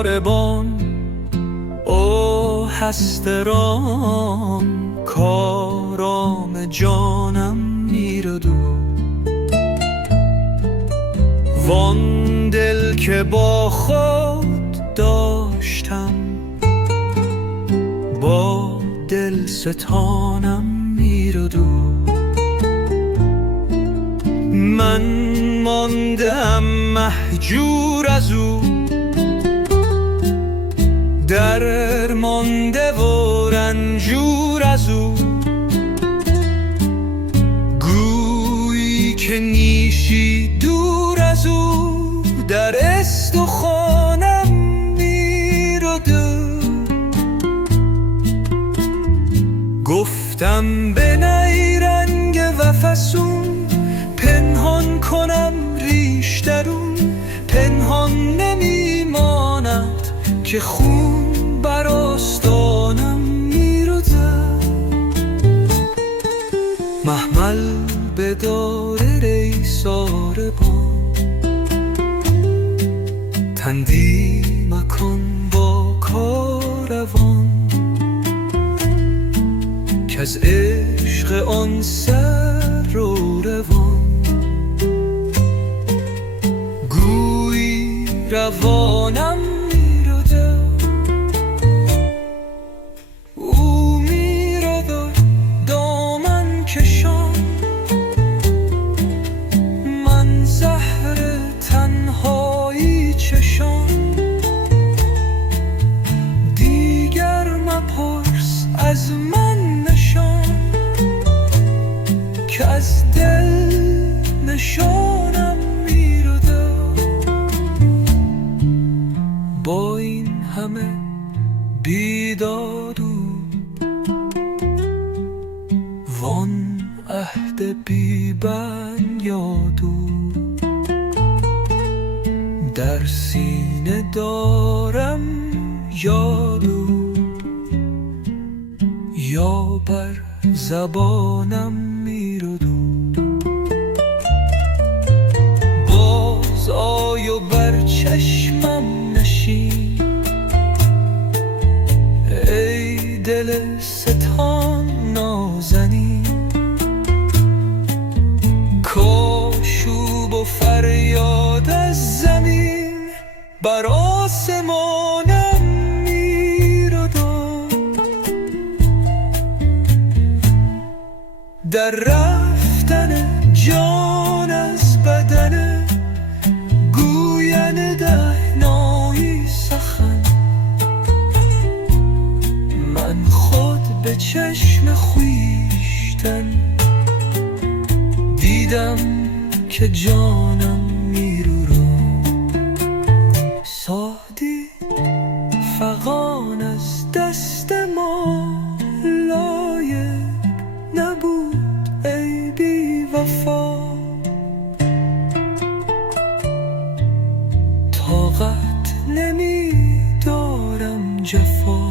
ساربان او هستران کارام جانم میردو وان دل که با خود داشتم با دل ستانم میردو من ماندم مهجور از او در مانده و رنجور از او گویی که نیشی دور از او در استخوانم میرده گفتم به نیرنگ و فسون پنهان کنم ریش درون پنهان نمیماند که خون بر آستانم میرده محمل بدار ای ساربان تندی مکن با کاروان که از عشق آن سر و روان گویی روانم میرده او میرده دامن کشان من زهر تنهایی چشان دیگر مپرس از من نشان که از دل نشانم میرده با این همه بیداد و وان عهد بی بنیادو در سینه دارم یادو یا بر زبانم میردو باز آی و بر چشمم نشین ای دل ستان نازنین کاشوب و فریاد از زمین بر آسمانم میردو در رفتن جان از بدن گوین دهنایی سخن من خود به چشم خویشتن دیدم که جانم میرو سادی فغان از دست ما لایق نبود ای بی وفا طاقت نمیدارم جفا